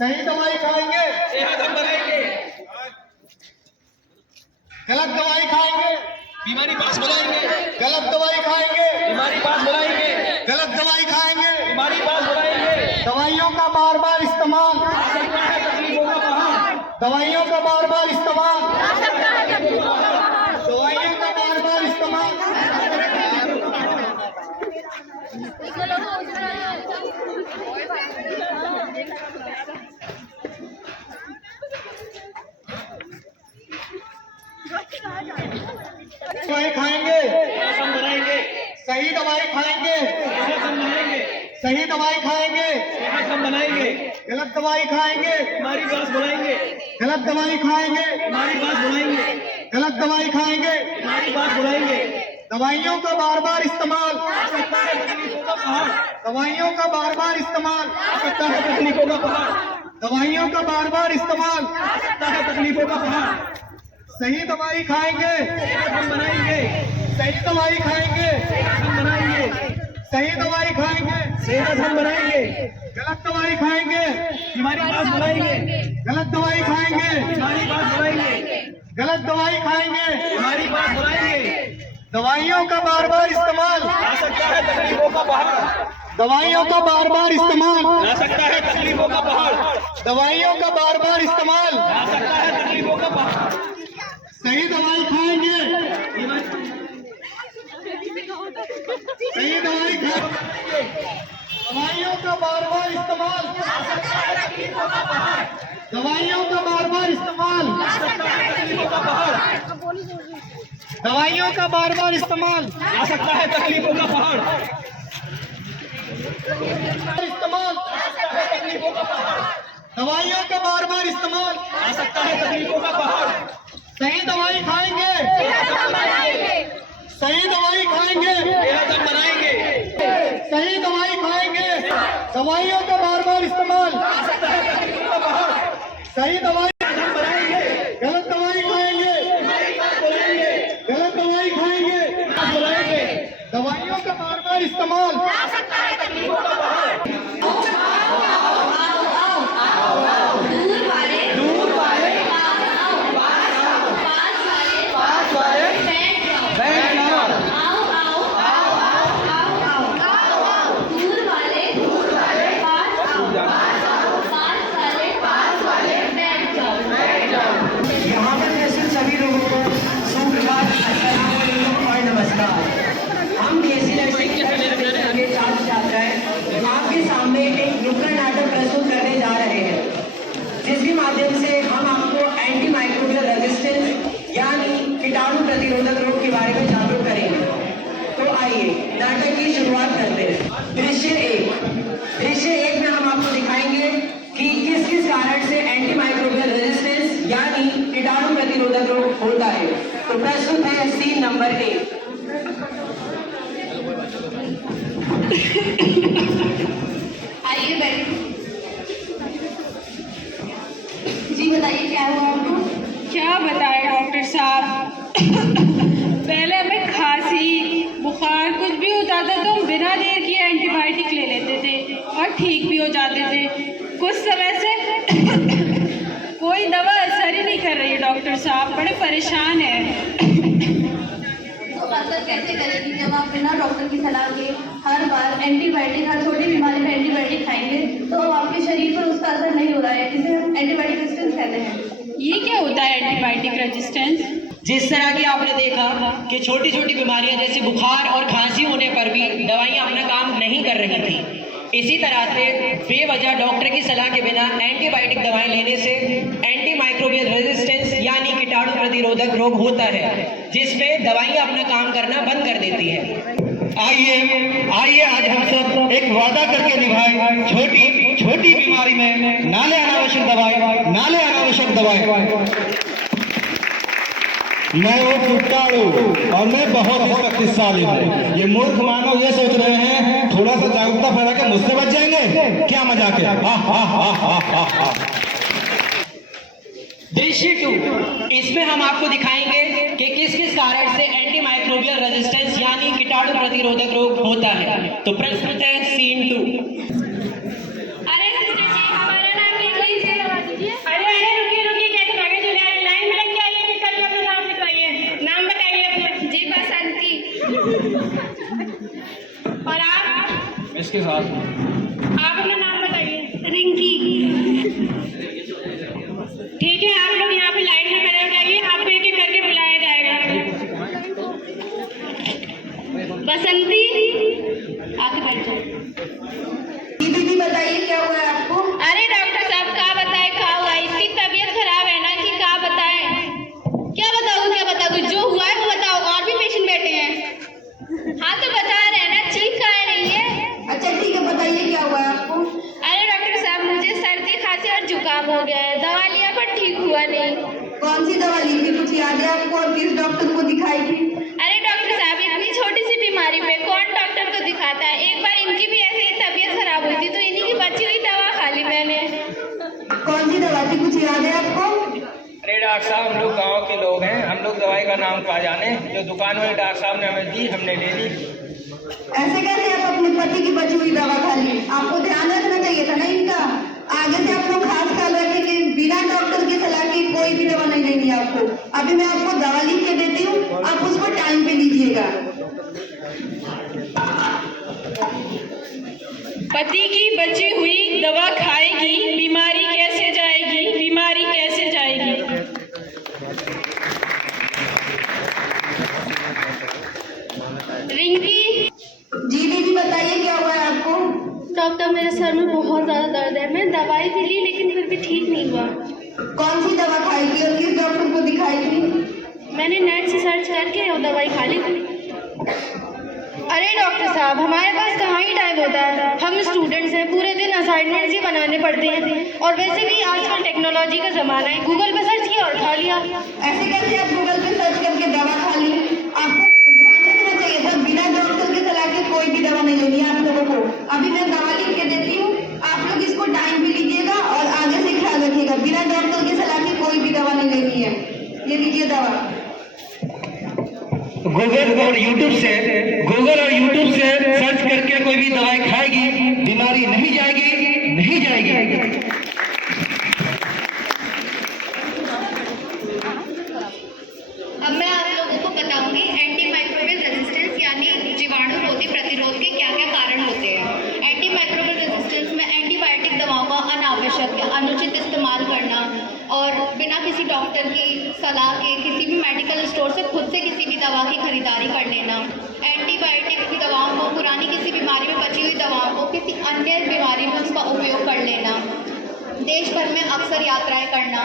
सही दवाई खाएंगे सेहत हम बनाएंगे। गलत दवाई खाएंगे बीमारी पास बुलाएंगे। गलत दवाई खाएंगे बीमारी पास बुलाएंगे। गलत दवाई खाएंगे बीमारी पास बुलाएंगे। दवाइयों का बार बार इस्तेमाल आ सकता है तकलीफों का पहाड़। दवाइयों का बार बार इस्तेमाल दवाइयों का बार बार इस्तेमाल दवाई खाएंगे हम बनाएंगे। सही दवाई खाएंगे सेहत हम बनाएंगे। सही दवाई खाएंगे सेहत हम बनाएंगे। गलत दवाई खाएंगे बीमारी पास बुलाएंगे। गलत दवाई खाएंगे बीमारी पास बुलाएंगे। गलत दवाई खाएंगे बीमारी पास बुलाएंगे। दवाइयों का बार बार इस्तेमाल आ सकता है तकलीफों का पहाड़। दवाइयों का बार बार इस्तेमाल आ सकता है तकलीफों का पहाड़। दवाइयों का बार बार इस्तेमाल आ सकता है तकलीफों का पहाड़। सही दवाई खाएंगे सेहत हम बनाएंगे। सही दवाई खाएंगे सेहत हम बनाएंगे। सही दवाई खाएंगे सेहत हम बनाएंगे। गलत दवाई खाएंगे बीमारी पास बुलाएंगे। गलत दवाई खाएंगे बीमारी पास बुलाएंगे। गलत दवाई खाएंगे बीमारी पास बुलाएंगे। दवाइयों का बार बार इस्तेमाल आ सकता है तकलीफों का पहाड़। दवाइयों का बार बार इस्तेमाल आ सकता है तकलीफों का पहाड़। दवाइयों का बार बार इस्तेमाल आ सकता है तकलीफों का पहाड़। सही दवाई खाएंगे सही दवाई खाएंगे दवाइयों का बार बार इस्तेमाल दवाइयों का बार बार इस्तेमाल तकलीफों का पहाड़। दवाइयों का बार बार इस्तेमाल आ सकता है तकलीफों का पहाड़। इस्तेमाल तकलीफों का पहाड़। दवाइयों का बार बार इस्तेमाल आ सकता है तकलीफों का पहाड़। सही दवाई खाएंगे सही दवाई खाएंगे सेहत हम बनाएंगे। सही दवाई खाएंगे दवाइयों का बार बार इस्तेमाल आ सकता है तकलीफों का पहाड़। सही दवाई हम बनाएंगे। गलत दवाई खाएंगे बीमारी पास बुलाएंगे। गलत दवाई खाएंगे पास बुलाएंगे। दवाइयों का बार बार इस्तेमाल आ सकता है तकलीफों का पहाड़। यहाँ पर मौजूद सभी लोगों को सुप्रभात, अस्सलाम वालेकुम और नमस्कार। हम बीएससी नर्सिंग के छात्र छात्राएं आपके सामने एक नुक्कड़ नाटक प्रस्तुत करने जा रहे हैं, जिसके माध्यम से हम आपको एंटी माइक्रोबियल रेजिस्टेंस यानी कीटाणु प्रतिरोधक रोग के बारे में जागरूक करेंगे। तो आइए नाटक की शुरुआत करते हैं। दृश्य एक में हम आपको दिखाएंगे कि किस किस कारण से एंटी माइक्रोबियल रेजिस्टेंस यानी कीटाणु प्रतिरोधक रोग होता है। तो प्रस्तुत है सीन नंबर 1। आइए बैठिए। जी बताइए क्या हुआ आपको? क्या बताएं डॉक्टर साहब। पहले हमें खांसी बुखार कुछ भी होता था तो हम बिना देर किए एंटीबायोटिक ले लेते थे और ठीक भी हो जाते थे। कुछ समय से कोई दवा असर ही नहीं कर रही है डॉक्टर साहब, बड़े परेशान हैं। तो असर कैसे करेगी जब आप बिना डॉक्टर की सलाह के हर बार एंटीबायोटिक, हर छोटी बीमारी में एंटीबायोटिक खाएंगे तो आपके शरीर पर उसका असर नहीं हो रहा है, जिसे हम एंटीबायोटिक रेजिस्टेंस कहते हैं। ये क्या होता है एंटीबायोटिक रेजिस्टेंस? जिस तरह की आपने देखा कि छोटी छोटी बीमारियां जैसे बुखार और खांसी होने पर भी दवाइयां अपना काम नहीं कर रही थी, इसी तरह से बेवजह डॉक्टर की सलाह के बिना एंटीबायोटिक दवाएं लेने से एंटी माइक्रोबियल रेजिस्टेंस यानी कीटाणु प्रतिरोधक रोग होता है, जिसमें दवाइयां अपना काम करना बंद कर देती है। आइए आज हम सब एक वादा करके निभाएं, छोटी छोटी बीमारी में ना ले अनावश्यक दवाई। मैं वो कीटाणु और मैं बहुत ही शक्तिशाली हूँ। ये मूर्ख मानव ये सोच रहे हैं थोड़ा सा जागरूकता फैला के मुझसे बच जाएंगे, क्या मजाक है। दृश्य 2, इसमें हम आपको दिखाएंगे कि किस किस कारण से एंटी माइक्रोबियल रेजिस्टेंस यानी कीटाणु प्रतिरोधक रोग होता है। तो प्रस्तुत है सीन 2। अरे सिस्टर जी, हमारा नाम लिख लीजिए। रिंकी। ठीक है, आप लोग यहाँ पे लाइन में खड़े हो जाइए, आपको एक एक करके बुलाया जाएगा। बसंती, आगे बढ़ जाओ। दीदी बताइए क्या हुआ है आपको? अरे डॉक्टर साहब क्या बताए, क्या हुआ? इतनी तबीयत खराब है ना कि क्या बताएं। क्या बताऊँ जो हुआ है वो बताओ, और भी पेशेंट बैठे हैं। हाँ तो बता रहे हैं ना, चीख का है नहीं है। अच्छा ठीक है, बताइए क्या हुआ है आपको? अरे डॉक्टर साहब, मुझे सर्दी खांसी और जुकाम हो गया है, दवा लिया पर ठीक हुआ नहीं। कौन सी दवा ली थी, कुछ याद है आपको, और किस डॉक्टर को दिखाई थी? अरे डॉक्टर साहब, इतनी छोटी सी बीमारी पे कौन डॉक्टर को दिखाता है। एक बार इनकी भी ऐसे ही तबीयत खराब हुई थी तो इन्हीं की बची हुई दवा खा ली मैंने। कौन सी दवा थी, कुछ याद है आपको? अरे डॉक्टर साहब, हम लोग गांव के लोग हैं, हम लोग दवाई का नाम क्या जाने। जो दुकान वाले डॉक्टर साहब ने हमें दी, हमने ले ली। ऐसे कैसे आप अपने पति की बची हुई दवा खा ली? आपको ध्यान रखना चाहिए था ना इनका। आगे से आप लोग खास ख्याल रखें कि बिना डॉक्टर की सलाह के कोई भी दवा नहीं लेनी है आपको। अभी मैं आपको दवा लिख के देती हूँ, आप उसको टाइम पे लीजिएगा। पति की बची हुई दवा खाएगी, बीमारी कैसे जाएगी, बीमारी कैसे जाएगी। रिंकी। जी दीदी बताइए क्या हुआ है आपको? डॉक्टर, मेरे सर में बहुत ज़्यादा दर्द है। मैं दवाई भी ली लेकिन फिर भी ठीक नहीं हुआ। कौन सी दवा खाई थी और किस डॉक्टर को दिखाई थी? मैंने नेट से सर्च करके वो दवाई खा ली थी। अरे डॉक्टर साहब, हमारे पास कहाँ ही टाइम होता है, हम स्टूडेंट्स हैं, पूरे दिन असाइनमेंट्स ही बनाने पड़ते हैं। और वैसे भी आजकल टेक्नोलॉजी का ज़माना है, गूगल पे सर्च किया और खा लिया। ऐसे कैसे आप गूगल पे सर्च करके दवा खा ली? आपको ध्यान रखना चाहिए था, बिना डॉक्टर की सलाह के कोई भी दवा नहीं लेनी है आप लोगों को। अभी मैं दवा लिख के देती हूँ, आप लोग इसको टाइम पे लीजिएगा और आगे से ख्याल रखिएगा। बिना डॉक्टर की सलाह के कोई भी दवा नहीं लेनी है। ये लीजिए दवा। गूगल और यूट्यूब से सर्च करके कोई भी दवाई खाएगी, बीमारी नहीं जाएगी। अब मैं आप लोगों को बताऊंगी एंटीमाइक्रोबियल रेजिस्टेंस यानी जीवाणुरोधी प्रतिरोध के क्या क्या कारण होते हैं। एंटीमाइक्रोबियल रेजिस्टेंस में एंटीबायोटिक दवाओं का अनावश्यक या अनुचित इस्तेमाल करना और बिना किसी डॉक्टर की सलाह के किसी भी मेडिकल स्टोर से खुद से किसी भी दवा की खरीदारी कर लेना, एंटीबायोटिक की दवाओं को, पुरानी किसी बीमारी में बची हुई दवाओं को किसी अन्य बीमारी में उसका उपयोग कर लेना, देश भर में अक्सर यात्राएं करना,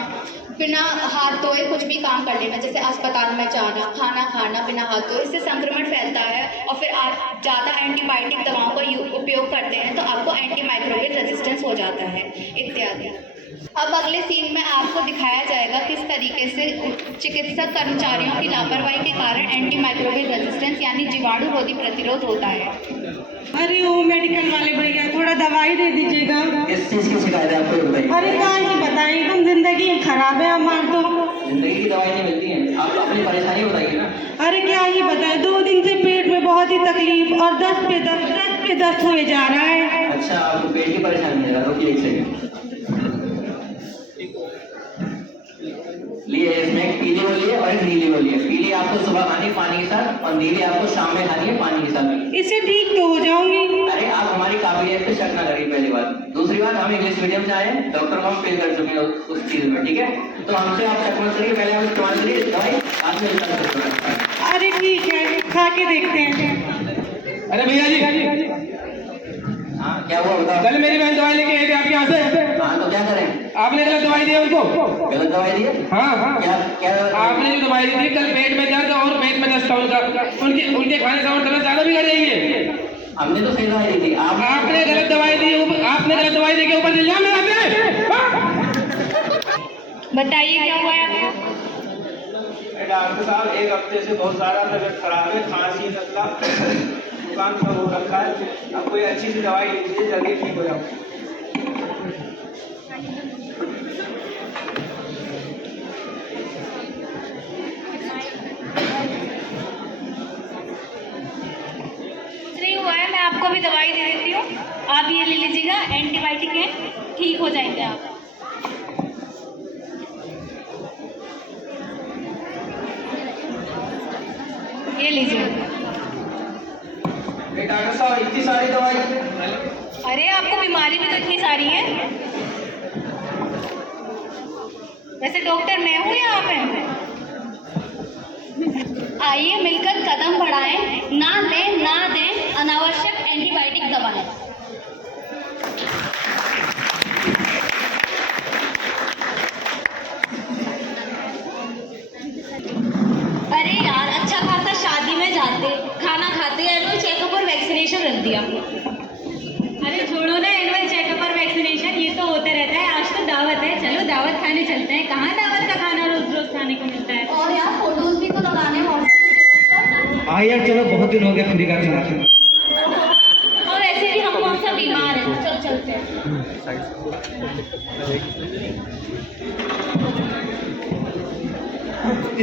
बिना हाथ धोए कुछ भी काम कर लेना, जैसे अस्पताल में जाना, खाना खाना बिना हाथ धोए, इससे संक्रमण फैलता है। और फिर आप ज़्यादा एंटीबायोटिक दवाओं का उपयोग करते हैं तो आपको एंटीमाइक्रोबियल रेजिस्टेंस हो जाता है, इत्यादि। अब अगले सीन में आपको दिखाया जाएगा किस तरीके से चिकित्सक कर्मचारियों की लापरवाही के कारण एंटीमाइक्रोबियल रेजिस्टेंस यानी जीवाणुरोधी प्रतिरोध होता है। अरे वो मेडिकल वाले भैया, थोड़ा दवाई दे दीजिएगा। इस चीज की शिकायत है आपको बताइए। अरे कहाँ ही बताएं, एकदम जिंदगी खराब है हमारी तो। जिंदगी की दवाई नहीं मिलती है, आप अपनी परेशानी बताइए ना। अरे क्या ही बताएं, 2 दिन से पेट में बहुत ही तकलीफ और 10 पे 10 हुए जा रहा है। अच्छा, आपको पेट की परेशानी है, रुकिए एक सेकंड। लिए इसमें एक पीली वाली है और एक नीली वाली है। पीली आपको सुबह खानी है पानी के साथ और नीली आपको शाम में खानी है पानी के साथ। इससे ठीक तो हो जाऊंगी। अरे आप हमारी काबिलियत पे शक ना करिए, पहली बात। दूसरी बात, हम इंग्लिश मीडियम से आए हैं, डॉक्टर को हम फेल कर चुके हैं उस चीज में, ठीक है? तो हमसे आप शक मत करिए, पहले आप इस्तेमाल करिए दवाई, बाद में इस्तेमाल करिए। अरे ठीक है, खा के देखते हैं। अरे भैया जी, हाँ क्या हुआ बताओ। कल मेरी बहन दवाई लेके आई थी आपके यहाँ से। हाँ तो क्या करें? आपने गलत दवाई दी है उनको। गलत दवाई दी है? हाँ। क्या क्या आपने जो दवाई दी थी, कल पेट में दर्द और पेट में दस्त था उनका, उनके खाने से और तबीयत ज्यादा बिगड़ रही है। हमने तो सही दवाई दी थी। आपने गलत दवाई दी, आपने गलत दवाई दे के ऊपर इल्जाम लगाते हैं। बताइए क्या हुआ है आपको? डॉक्टर साहब, 1 हफ्ते से बहुत सारा तबीयत खराब है, खांसी नजला दुकान पर हो रखा है। अब कोई अच्छी सी दवाई लीजिए, जल्दी ठीक हो जाओ। नहीं हुआ है, मैं आपको भी दवाई दे देती हूँ, आप ये ले लीजिएगा, एंटीबायोटिक है, ठीक हो जाएंगे आप। ये लीजिए। डॉक्टर साहब, इतनी सारी दवाई। अरे आपको बीमारी भी तो इतनी सारी है। वैसे डॉक्टर मैं हूँ या आप हैं? आइए मिलकर कदम बढ़ाएं, ना लें ना दें अनावश्यक एंटीबायोटिक दवाएं। अरे यार, अच्छा खासा शादी में जाते, खाना खाते, एनुअल चेकअप और वैक्सीनेशन रख दिया। अरे छोड़ो ना एनुअल चेकअप और वैक्सीनेशन, ये तो होते रहता है। आज तो दावत है, चलो दावत खाने चलते हैं। कहाँ दावत का खाना रोज रोज खाने को मिलता है। और यार फोटोज भी तो लगाने व्हाट्सएप। हाँ यार चलो, बहुत दिन हो गया फ्री का खाना। और वैसे भी हम कौन सा बीमार है, चल चलते हैं।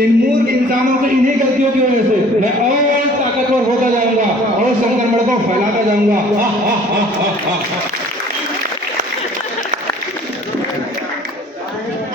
इन मूर्ख इंसानों की इन्हीं गलतियों की वजह से मैं और ताकतवर होता जाऊंगा और संक्रमण को फैलाता जाऊंगा।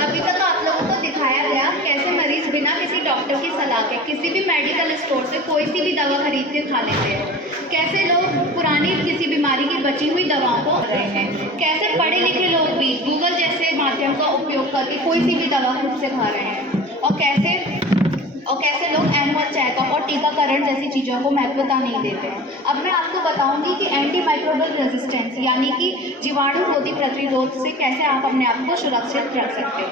अभी तक आप लोगों को दिखाया गया कैसे मरीज बिना किसी डॉक्टर की सलाह के किसी भी मेडिकल स्टोर से कोई सी भी दवा खरीद के खा लेते हैं। कैसे लोग पुरानी किसी बीमारी की बची हुई दवाओं को रहे हैं। कैसे पढ़े लिखे लोग भी गूगल जैसे माध्यम का उपयोग करके कोई सी भी दवा खुद से खा रहे हैं। और कैसे लोग एनुअल चेकअप और टीकाकरण जैसी चीज़ों को महत्वता नहीं देते हैं। अब मैं आपको बताऊंगी कि एंटी माइक्रोबियल रेजिस्टेंस यानी कि जीवाणु रोधी प्रतिरोध से कैसे आप अपने आप को सुरक्षित रख सकते हैं।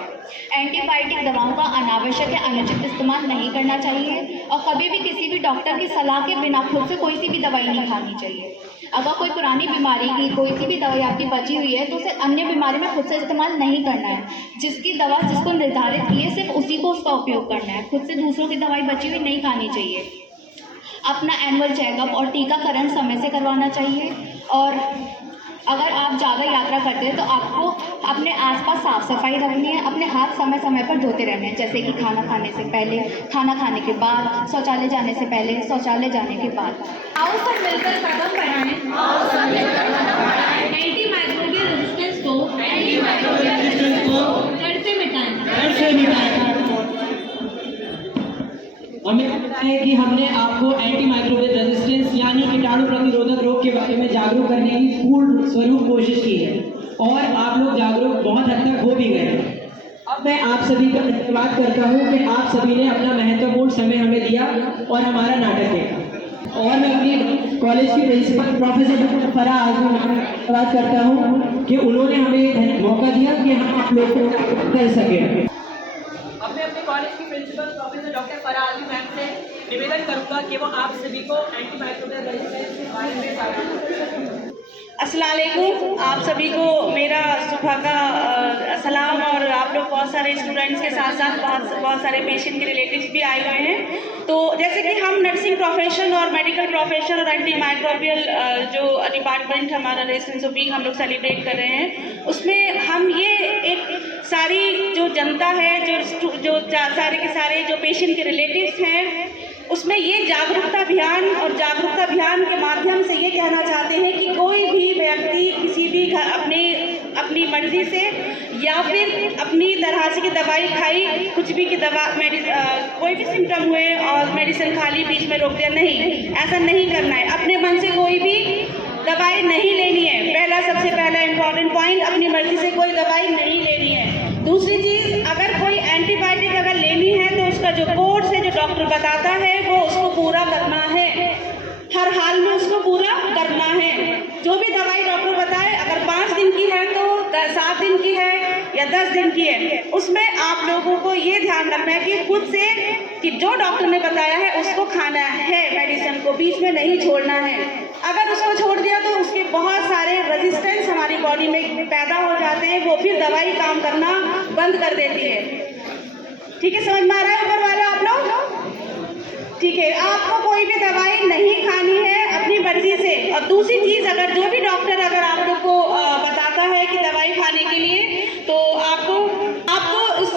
एंटीबायोटिक दवाओं का अनावश्यक या अनुचित इस्तेमाल नहीं करना चाहिए और कभी भी किसी भी डॉक्टर की सलाह के बिना खुद से कोई सी भी दवाई नहीं खानी चाहिए। अगर कोई पुरानी बीमारी की कोई सी भी दवाई आपकी बची हुई है तो उसे अन्य बीमारी में खुद से इस्तेमाल नहीं करना है। जिसकी दवा जिसको निर्धारित की है सिर्फ उसी को उसका उपयोग करना है। खुद से दूसरों की दवाई बची हुई नहीं खानी चाहिए। अपना एनुअल चेकअप और टीकाकरण समय से करवाना चाहिए। और अगर आप ज़्यादा यात्रा करते हैं तो आपको अपने आसपास साफ सफाई रखनी है। अपने हाथ समय समय पर धोते रहने हैं, जैसे कि खाना खाने से पहले, खाना खाने के बाद, शौचालय जाने से पहले, शौचालय जाने के बाद। आओ सब मिलकर कदम बढ़ाएं। एंटी माइक्रोबियल रेजिस्टेंस को जड़ से मिटाएं। हमें पता है कि हमने आपको एंटी माइक्रोबियल रेजिस्टेंस यानी कीटाणु प्रतिरोधक रोग के बारे में जागरूक करने की पूर्ण स्वरूप कोशिश की है और आप लोग जागरूक बहुत हद तक हो भी गए। अब मैं आप सभी का धन्यवाद करता हूं कि आप सभी ने अपना महत्वपूर्ण समय हमें दिया और हमारा नाटक देखा। और मैं अपनी कॉलेज की principal professor doctor Farah Azmi का धन्यवाद करता हूं कि उन्होंने हमें मौका दिया कि हम आप लोग को कर सकें। अब मैं अपने कॉलेज की principal professor doctor Farah Azmi ma'am से निवेदन करूंगा कि वो आप सभी को एंटी माइक्रोबियल रेजिस्टेंस के बारे में जागरूक करें। अस्सलाम वालेकुम, आप सभी को मेरा सुबह का सलाम। और आप लोग बहुत सारे स्टूडेंट्स के साथ साथ बहुत सारे पेशेंट के रिलेटिव्स भी आए हुए हैं। तो जैसे कि हम नर्सिंग प्रोफेशन और मेडिकल प्रोफेशन और एंटी माइक्रोबियल जो डिपार्टमेंट हमारा रेजिस्टेंस वीक हम लोग सेलिब्रेट कर रहे हैं, उसमें हम ये एक सारी जो जनता है, जो सारे के सारे जो पेशेंट के रिलेटिव्स हैं, उसमें ये जागरूकता अभियान के माध्यम से ये कहना चाहते हैं कि कोई भी व्यक्ति किसी भी अपनी मर्जी से या फिर अपनी तरह से की दवाई खाई, कुछ भी की दवा कोई भी सिम्टम हुए और मेडिसिन खा ली, बीच में रोक दिया, नहीं, ऐसा नहीं करना है। अपने मन से कोई भी दवाई नहीं लेनी है। सबसे पहला इम्पॉर्टेंट पॉइंट, अपनी मर्जी से कोई दवाई नहीं लेनी है। दूसरी चीज़, अगर कोई एंटीबायोटिक अगर लेनी है तो उसका जो कोर्स है, जो डॉक्टर बताता है, वो उसको पूरा करना है। हर हाल में उसको पूरा करना है। जो भी दवाई डॉक्टर बताए, अगर 5 दिन की है तो 7 दिन की है या 10 दिन की है, उसमें आप लोगों को ये ध्यान रखना है कि खुद से कि जो डॉक्टर ने बताया है उसको खाना है, मेडिसिन को बीच में नहीं छोड़ना है। अगर उसको छोड़ दिया तो उसके बहुत सारे रेजिस्टेंस हमारी बॉडी में पैदा हो जाते हैं, वो फिर दवाई काम करना बंद कर देती है। ठीक है, समझ में आ रहा है ऊपर वाला आप लोग? ठीक है, आपको कोई भी दवाई नहीं खानी है अपनी मर्जी से। और दूसरी चीज़, अगर जो भी डॉक्टर अगर आप लोग को बताता है कि दवाई खाने के लिए, तो आपको उस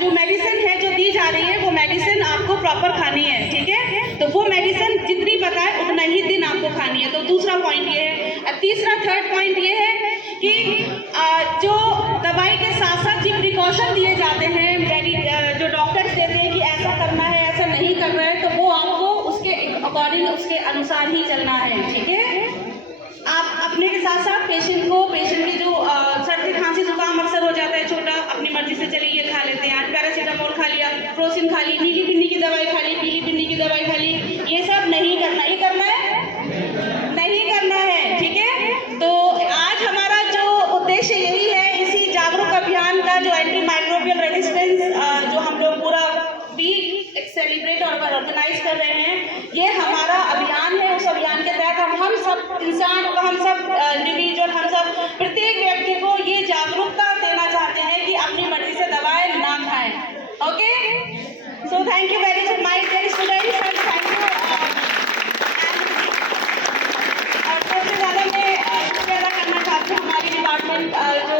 जो मेडिसिन है जो दी जा रही है, वो मेडिसिन आपको प्रॉपर खानी है। ठीक है, तो वो मेडिसिन जितनी बताए उतना ही दिन आपको खानी है। तो दूसरा पॉइंट ये है। तीसरा थर्ड पॉइंट ये है कि जो दवाई के साथ साथ जो प्रिकॉशन दिए जाते हैं, जो डॉक्टर्स देते हैं कि ऐसा करना है, ऐसा नहीं करना है, तो वो आपको उसके अकॉर्डिंग, उसके अनुसार ही चलना है। ठीक है, आप अपने के साथ साथ पेशेंट की जो सर्दी खांसी जुकाम अक्सर हो जाता है छोटा, अपनी मर्जी से चलिए खा लेते कर रहे हैं। ये हमारा अभियान है, उस अभियान के तहत हम सब इंसान, हम सब इंडिविजुअल, हम सब प्रत्येक व्यक्ति को ये जागरूकता देना चाहते हैं कि अपनी मर्जी से दवाएं ना खाएं। Okay, so thank you very much my dear students and thank you. और सबसे ज़्यादा मैं शुक्रिया अदा करना चाहती हूँ हमारी डिपार्टमेंट जो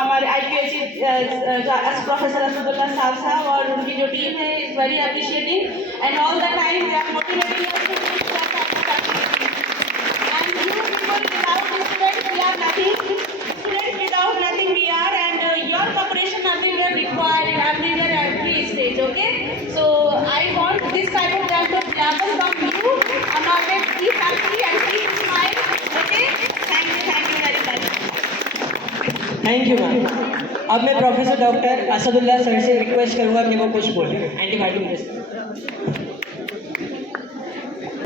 हमारे IPHC प्रोफेसर असदुल्ला साहब और उनकी जो टीम है is very appreciating and all the time they are motivating us to do and you people without students we are nothing, students without nothing we are and your cooperation everywhere required in everywhere at every stage. Okay, so I want this type of dialogue from you. Amaket, be happy and keep smile. Okay, thank you very much. Thank you ma'am. अब मैं professor doctor Asadullah sir से request करूंगा कि वो कुछ बोलें antibiotic.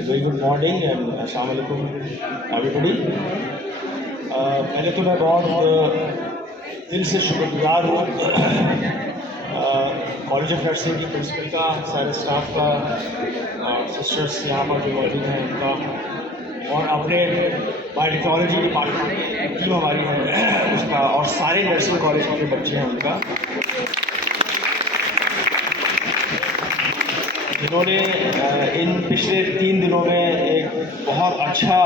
Very good morning and अस्सलाम वालेकुम एवरीबॉडी। पहले तो मैं बहुत दिल से शुक्रगुजार हूँ कॉलेज ऑफ नर्सिंग की प्रिंसिपल का, सारे स्टाफ का, सिस्टर्स यहाँ पर जो मौजूद हैं उनका, और अपने बायोटेक्नोलॉजी डिपार्टमेंट टीम हमारी है उसका, और सारे नर्सिंग कॉलेज के बच्चे हैं उनका, जिन्होंने इन पिछले 3 दिनों में एक बहुत अच्छा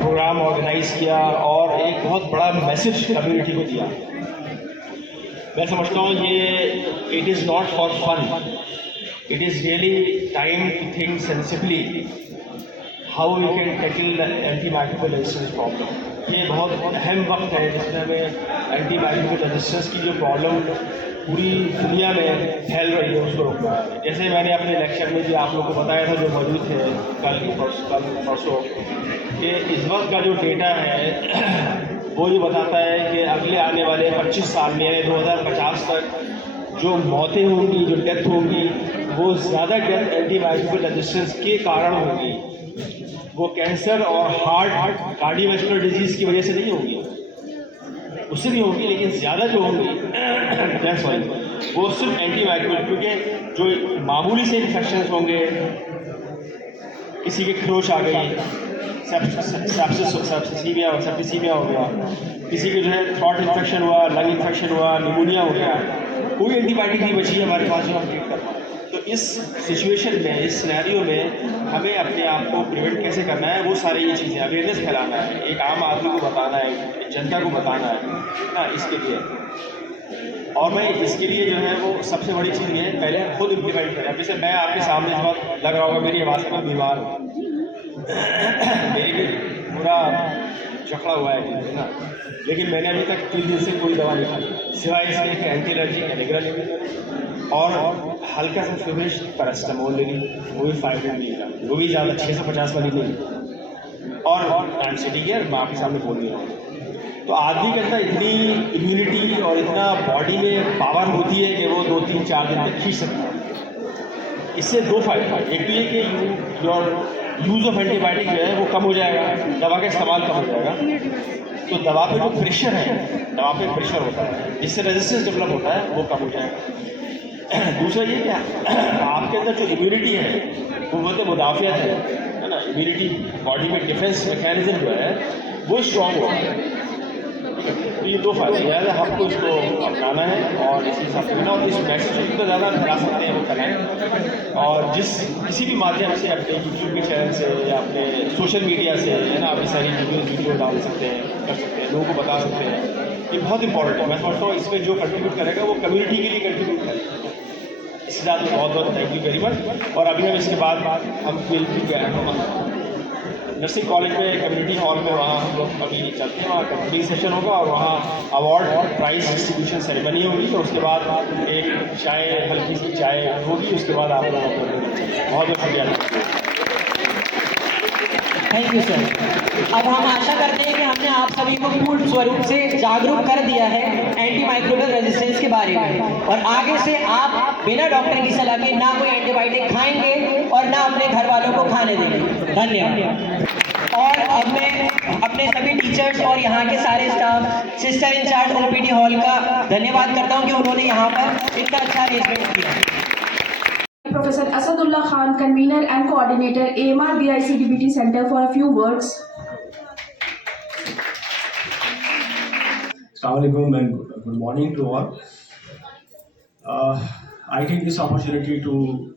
प्रोग्राम ऑर्गेनाइज किया और एक बहुत बड़ा मैसेज कम्युनिटी को दिया। मैं समझता हूँ ये it is not for fun, it is really time to think sensibly how we can tackle antimicrobial resistance problem. ये बहुत अहम वक्त है जिसमें हमें एंटीमाइक्रोबियल रेजिस्टेंस की जो प्रॉब्लम पूरी दुनिया में फैल रही है उसको रोकना है। जैसे मैंने अपने लेक्चर में भी आप लोगों को बताया था, जो मौजूद थे कल परसों, कि इस वक्त का जो डेटा है वो ये बताता है कि अगले आने वाले 25 साल में यानी 2050 तक जो मौतें होंगी, जो डेथ होंगी, वो ज़्यादा डेथ एंटीमाइक्रोबियल रेजिस्टेंस के कारण होगी। वो कैंसर और हार्ट कार्डियोवैस्कुलर डिजीज़ की वजह से नहीं होगी, उससे भी होगी, लेकिन ज़्यादा जो होंगी डेथ वाली वो सिर्फ एंटीमाइक्रोबियल, क्योंकि जो मामूली से इन्फेक्शन होंगे, किसी के खरोच आ गई, सेप्टिसीमिया हो गया, किसी के जो है थ्रॉट इन्फेक्शन हुआ, लंग इन्फेक्शन हुआ, निमोनिया हो गया, कोई एंटीबायोटिक नहीं बची है हमारे पास जो हम ट्रीट कर पाए। तो इस सिचुएशन में, इस सिनेरियो में हमें अपने आप को प्रिवेंट कैसे करना है, वो सारी ये चीज़ें अवेयरनेस फैलाना है, एक आम आदमी को बताना है, जनता को बताना है ना, इसके लिए। और मैं इसके लिए जो है वो सबसे बड़ी चीज़ ये है, पहले खुद इम्प्लीमेंट करें। जैसे मैं आपके सामने इस वक्त लग रहा होगा मेरी आवाज़ में बीमार हूँ, मेरी भी पूरा जकड़ा हुआ है ना, लेकिन मैंने अभी तक 3 दिन से कोई दवा नहीं खाई, सिवाय इसके कि एंटी एलर्जी एलेग्रा ले ली और हल्का सा फीवरिश पैरासिटामोल ले ली, वो भी 500 मिलीग्राम, वो भी ज़्यादा 650 वाली ले ली, और एंटी केयर मैं आपके सामने बोल रहा हूँ। तो आदमी के अंदर इतनी इम्यूनिटी और इतना बॉडी में पावर होती है कि वो 2, 3, 4 दिन तक खींच सकता है। इससे 2 फायदे हैं, एक तो ये कि योर यूज़ ऑफ एंटीबायोटिक जो है वो कम हो जाएगा, दवा का इस्तेमाल कम हो जाएगा, तो दवा पे जो प्रेशर है, दवा पे प्रेशर होता है जिससे रेजिस्टेंस डेवलप होता है वो कम हो जाएगा। दूसरा ये कि आपके अंदर जो इम्यूनिटी है वो मतलब मुदाफ़ियत है ना, इम्यूनिटी बॉडी में डिफेंस मैकेनिज्म जो है वो स्ट्रॉन्ग होगा है। तो ये 2 फायदे हैं, हमको इसको अपनाना है और इस हिसाब से ना, और इस मैसेज को जितना ज़्यादा फैला सकते हैं वो करें, और किसी भी माध्यम से अपने यूट्यूब के चैनल से या अपने सोशल मीडिया से है ना, अपनी सारी वीडियो डाल सकते हैं, कर सकते हैं, लोगों को बता सकते हैं। ये बहुत इंपॉर्टेंट है। मैं समझता हूँ इसमें जो कंट्रीब्यूट करेगा वो कम्युनिटी के लिए कंट्रीब्यूट करेगा। इसके साथ बहुत बहुत थैंक यू वेरी मच। और अभी हम इसके बाद हम नर्सिंग कॉलेज में कम्युनिटी हॉल में वहाँ हम लोग अभी चलते हैं, वहाँ कम्युनिटी सेशन होगा और वहाँ अवार्ड और प्राइज डिस्ट्रीब्यूशन सेरेमनी होगी। तो उसके बाद एक चाय, हल्की सी चाय होगी, उसके बाद आप लोग बहुत बहुत शुक्रिया। Thank you sir. अब हम आशा करते हैं कि हमने आप सभी को पूर्ण स्वरूप से जागरूक कर दिया है एंटीमाइक्रोबियल रेजिस्टेंस के बारे में, और आगे से आप बिना डॉक्टर की सलाह के ना कोई एंटीबायोटिक खाएंगे और ना अपने घर वालों को खाने देंगे। धन्यवाद। और अब मैं अपने सभी टीचर्स और यहाँ के सारे staff, sister incharge OPD hall का धन्यवाद करता हूँ कि उन्होंने यहाँ पर इतना अच्छा अरेंजमेंट किया। Professor Asadullah Khan, convener and coordinator, AMR BIC DBT Center, for a few words. Assalamualaikum and good morning to all. I take this opportunity to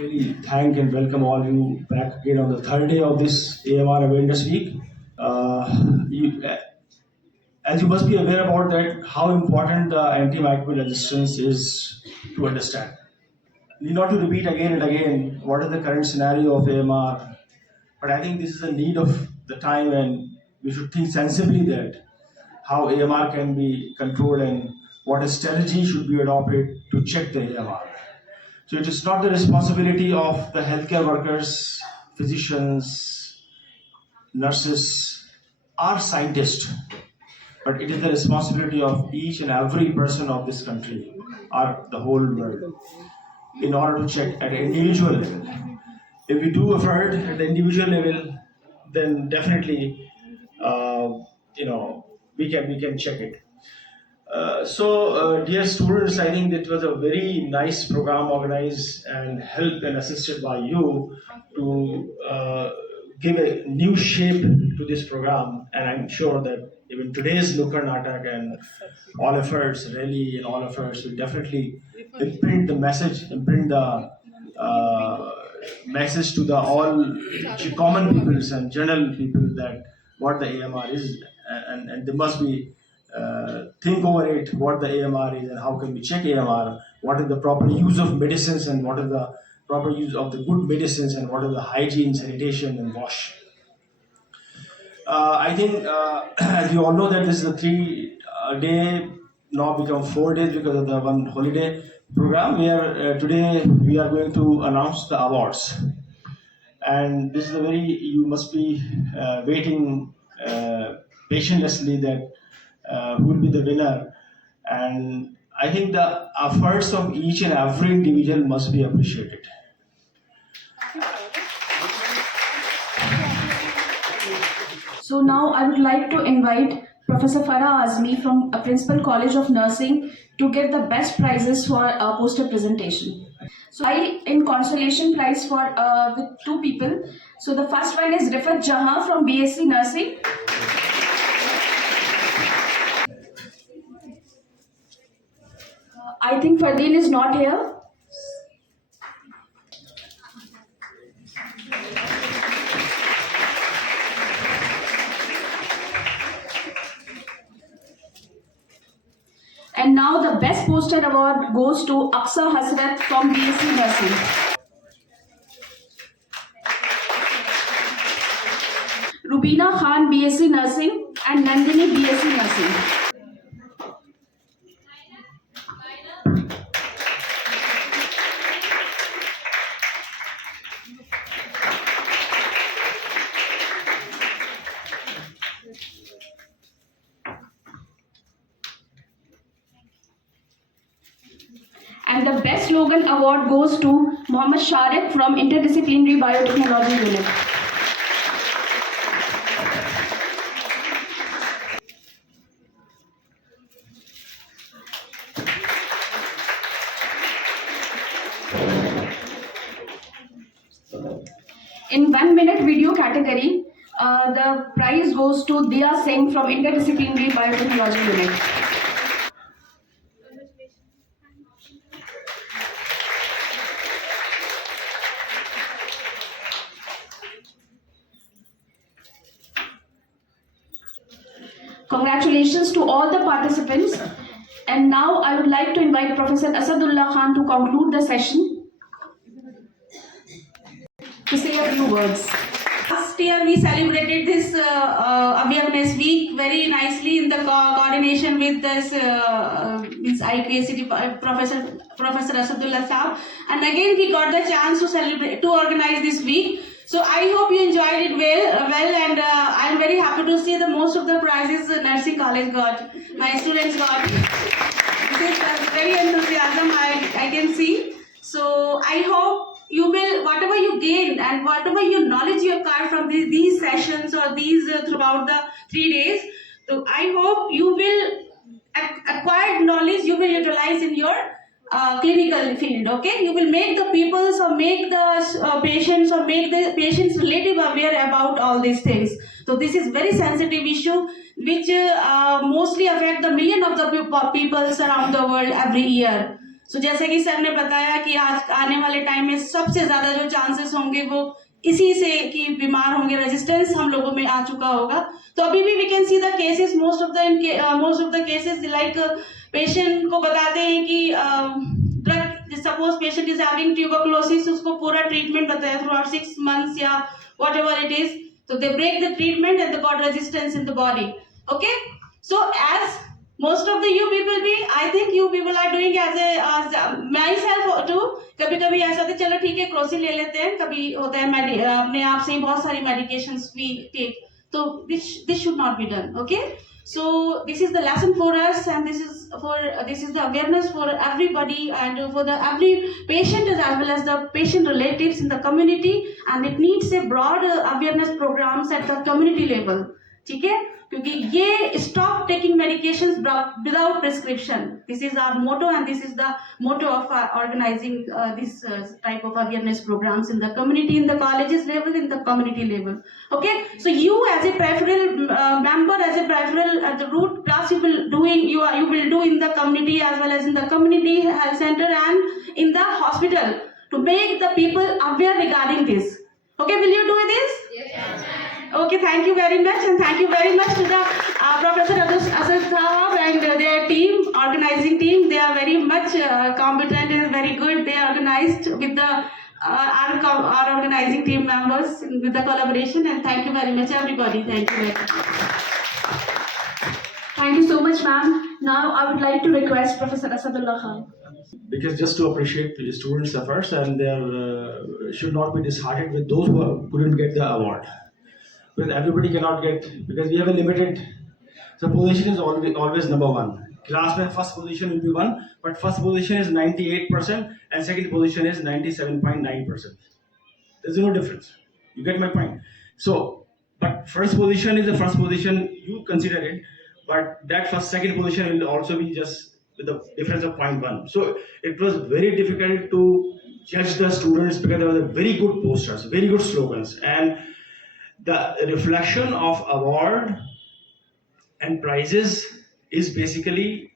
really thank and welcome all you back again on the third day of this AMR Awareness Week. As you must be aware about that, how important antimicrobial resistance is to understand. Need not to repeat again and again what is the current scenario of AMR, but I think this is a need of the time, and we should think sensibly that how AMR can be controlled and what a strategy should be adopted to check the AMR. So it is not the responsibility of the healthcare workers, physicians, nurses, or scientists, but it is the responsibility of each and every person of this country or the whole world in order to check at an individual level. If we do effort at the individual level, then definitely, we can check it. Dear students, I think it was a very nice program organized and helped and assisted by you to give a new shape to this program. And I'm sure that even today's Nukkad Natak and all efforts will definitely imprint the message to the all common peoples and general people that what the AMR is, and they must be think over it, what the AMR is and how can we check AMR, what is the proper use of medicines and what is the proper use of the good medicines and what is the hygiene, sanitation and wash. I think as you all know that this is a 3-day, now become 4 days because of the one holiday program, where today we are going to announce the awards. And this is a you must be waiting patiently that who will be the winner. And I think the efforts of each and every individual must be appreciated. So now I would like to invite Professor Farah Azmi from Principal College of Nursing to give the best prizes for a poster presentation. So I in consolation prize for with 2 people. So the first one is Rifat Jahan from BSc Nursing. I think Fardeen is not here. And now the best poster award goes to Aqsa Hasrat from BSc Nursing. Rubina Khan BSc Nursing and Nandini BSc Nursing. And the best slogan award goes to Mohammad Shariq from Interdisciplinary Biotechnology Unit. In 1-minute video category, the prize goes to Dia Singh from Interdisciplinary Biotechnology Unit. Congratulations to all the participants. And now I would like to invite Professor Asadullah Khan to conclude the session to say a few words. Last year we celebrated this awareness week very nicely in the coordination with this IQACD Professor Asadullah Saab, and again we got the chance to organize this week. So I hope you enjoyed it well, and I'm very happy to see the most of the prizes nursing college got, my students got. This is very enthusiasm I can see. So I hope you will, whatever you gain and whatever you knowledge you acquire from these sessions or these throughout the 3 days, so I hope you will acquire knowledge you will utilize in your clinical field. Okay, you will make the peoples or make the patients or make the patients relative aware about all these things. So this is very sensitive issue which mostly affect the million of the peoples around the world every year. So जैसे कि sir ने बताया कि आज आने वाले time में सबसे ज़्यादा जो चांसेस होंगे वो इसी से कि बीमार होंगे, रेजिस्टेंस हम लोगों में आ चुका होगा. तो अभी भी we can see the cases, most of the cases like patient को बताते हैं कि drug, suppose patient is having tuberculosis, उसको पूरा ट्रीटमेंट बताया थ्रू आउट 6 months या whatever it is. So they break the treatment and they got resistance in the body. Okay, so as most of the you people be, I think you people are doing as myself too. कभी-कभी ऐसा होता है चलो ठीक है Crocin ले लेते हैं, कभी होता है अपने आप से ही बहुत सारी medications we take. So this should not be done. Okay, so this is the lesson for us, and this is the awareness for everybody and for the every patient as well as the patient relatives in the community, and it needs a broad awareness programs at the community level. ठीक है, क्योंकि ये stop taking medications without prescription. This is our motto, and this is the motto of organizing this type of awareness programs in the community, in the colleges level, in the community level. Okay, so you as a peripheral member, as a peripheral at the root class, you will do in the community as well as in the community health center and in the hospital to make the people aware regarding this. Okay, will you do this? Yes. Okay, thank you very much, and thank you very much to the Professor Asad Sahab and their team, organizing team. They are very much competent and very good. They are organized with the our organizing team members with the collaboration, and thank you very much everybody. Thank you very much. Thank you so much, ma'am. Now I would like to request Professor Asadullah Khan. Because just to appreciate the students' efforts, and they should not be disheartened with those who couldn't get the award. Because everybody cannot get, because we have a limited, so position is always number one. Class में first position will be one, but first position is 98% and second position is 97.9%. There's no difference. You get my point? So, but first position is the first position, you consider it, but that second position will also be just with a difference of 0.1. So it was very difficult to judge the students because there were very good posters, very good slogans, and the reflection of award and prizes is basically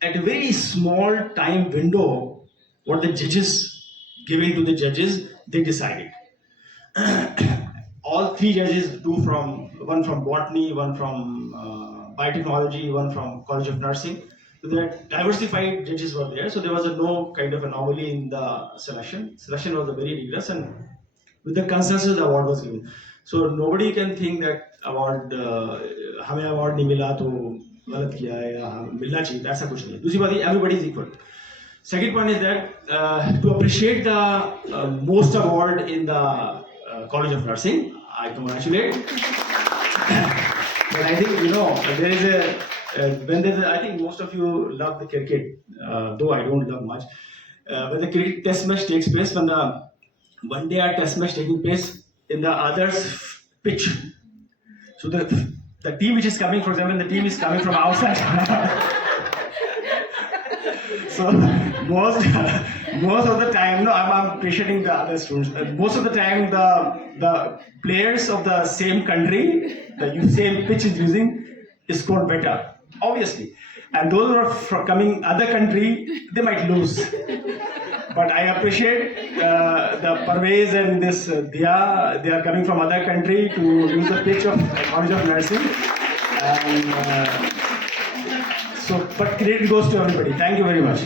at a very small time window what the judges giving to the judges they decided. All 3 judges, one from botany, one from biotechnology, one from College of Nursing. So that diversified judges were there, so there was no kind of anomaly in the selection. Selection was very rigorous, and with the consensus the award was given. So nobody can think that award हमें award नहीं मिला तो गलत किया है या मिलना चाहिए, ऐसा कुछ नहीं है. दूसरी बात, everybody is equal. Second point is that to appreciate the most award in the College of Nursing, I congratulate. But I think there is I think most of you love the cricket, though I don't love much. When the cricket test match takes place, when the one day our test match taking place in the other's pitch, so the team which is coming, for example, the team is coming from outside. So most of the time, I'm appreciating the other students. Most of the time, the players of the same country, the same pitch is using, score better, obviously. And those who are coming other country, they might lose. But I appreciate the Parvez and this Dia. They are coming from other country to use the pitch of College of Nursing. And but credit goes to everybody. Thank you very much.